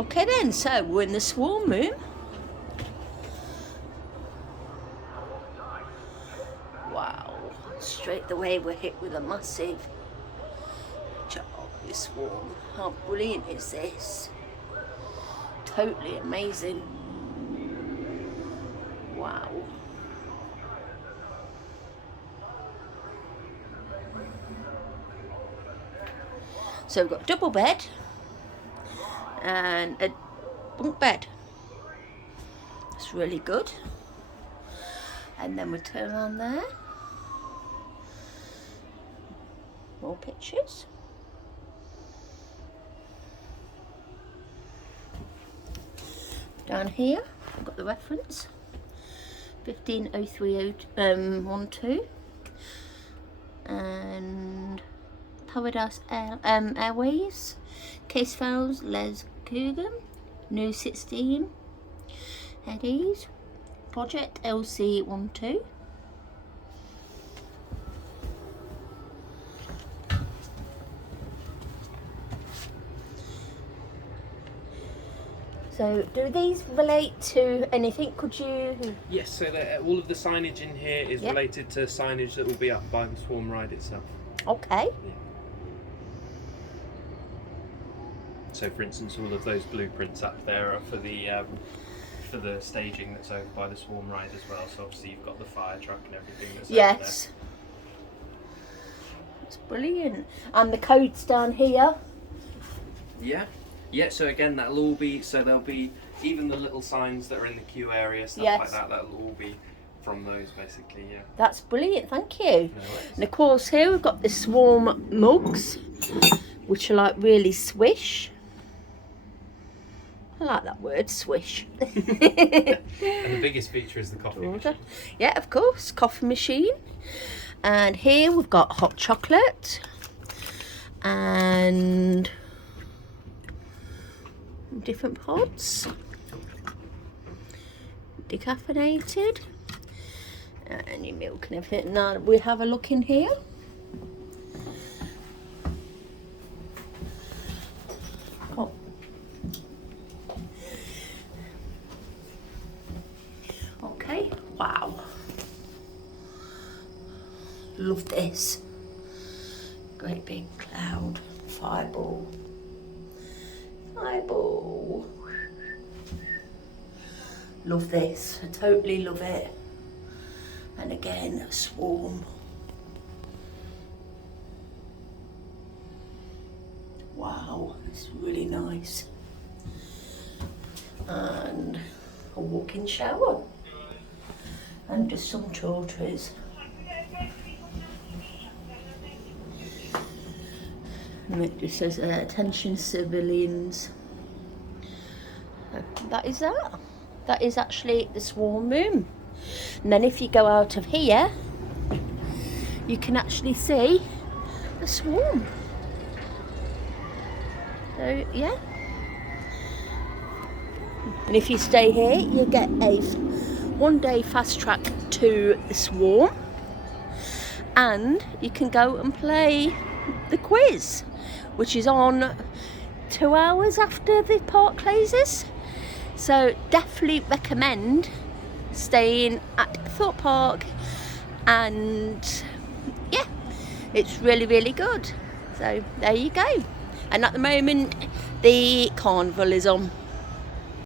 Okay then, so we're in the swarm room. Wow, straight away we're hit with a massive swarm. How brilliant is this? Totally amazing. Wow. So we've got a double bed and a bunk bed. It's really good. And then we turn around there. More pictures. Down here, I've got the reference 150312 and Paradise Airways, case files Les Coogan, New 16, Headies, Project LC12. So, do these relate to anything? Could you? Yes, so all of the signage in here is related to signage that will be up by the Swarm ride itself. Okay. Yeah. So, for instance, all of those blueprints up there are for the staging that's over by the Swarm ride as well. So, obviously, you've got the fire truck and everything that's over there. Yes. It's brilliant. And the codes down here. Yeah. Yeah, so again, that'll all be, so there'll be even the little signs that are in the queue area, stuff like that, that'll all be from those basically, yeah. That's brilliant, thank you. No worries. And of course here we've got the Swarm mugs, which are like really swish. I like that word, swish. And the biggest feature is the coffee machine. Yeah, of course, coffee machine. And here we've got hot chocolate and different pods, decaffeinated, and your milk and everything. Now we have a look in here. Oh. Okay, wow, love this. Great big cloud, fireball. Eyeball. Love this, I totally love it. And again, a swarm. Wow, it's really nice. And a walk-in shower. And just some toiletries. And it just says, attention civilians. That is that. That is actually the swarm room. And then if you go out of here, you can actually see the swarm. So, yeah. And if you stay here, you get a one-day fast track to the swarm. And you can go and play the quiz, which is on 2 hours after the park closes. So definitely recommend staying at Thorpe Park, and yeah, it's really, really good. So there you go. And at the moment the carnival is on.